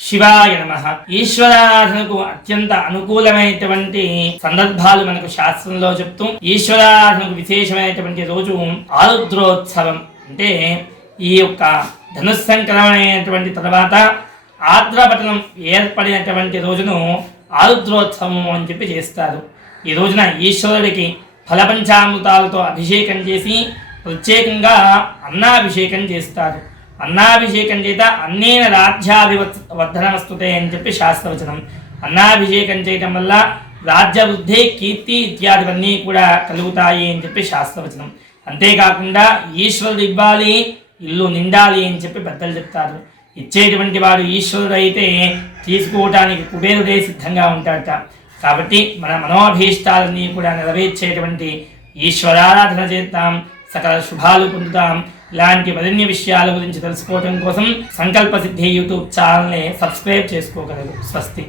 శివాయ నమ. ఈశ్వరారాధనకు అత్యంత అనుకూలమైనటువంటి సందర్భాలు మనకు శాస్త్రంలో చెప్తూ ఈశ్వరారాధనకు విశేషమైనటువంటి రోజు ఆరుద్రోత్సవం. అంటే ఈ యొక్క ధనుస్సంక్రమణ తర్వాత ఆద్రపట్టణం ఏర్పడినటువంటి రోజును ఆరుద్రోత్సవం అని చెప్పి చేస్తారు. ఈ రోజున ఈశ్వరుడికి ఫలపంచామృతాలతో అభిషేకం చేసి ప్రత్యేకంగా అన్నాభిషేకం చేస్తారు. అన్నాభిషేకం చేత అన్నేన రాజ్యాభివర్ధనమస్తుతే అని చెప్పి శాస్త్రవచనం. అన్నాభిషేకం చేయటం వల్ల రాజ్యవృద్ధి కీర్తి ఇత్యాదివన్నీ కూడా కలుగుతాయి అని చెప్పి శాస్త్రవచనం. అంతేకాకుండా ఈశ్వరుడు ఇవ్వాలి ఇల్లు నిండాలి అని చెప్పి పెద్దలు చెప్తారు. ఇచ్చేటువంటి వాడు ఈశ్వరుడు అయితే తీసుకోవటానికి కుబేరుడే సిద్ధంగా ఉంటాడట. కాబట్టి మన మనోభీష్టాలన్నీ కూడా నెరవేర్చేటువంటి ఈశ్వరారాధన చేద్దాం. సకల శుభాలు పొందుతాం. ఇలాంటి మరిన్ని విషయాల గురించి తెలుసుకోవడం కోసం సంకల్ప సిద్ధి యూట్యూబ్ ఛానల్ని సబ్స్క్రైబ్ చేసుకోగలరు. స్వస్తి.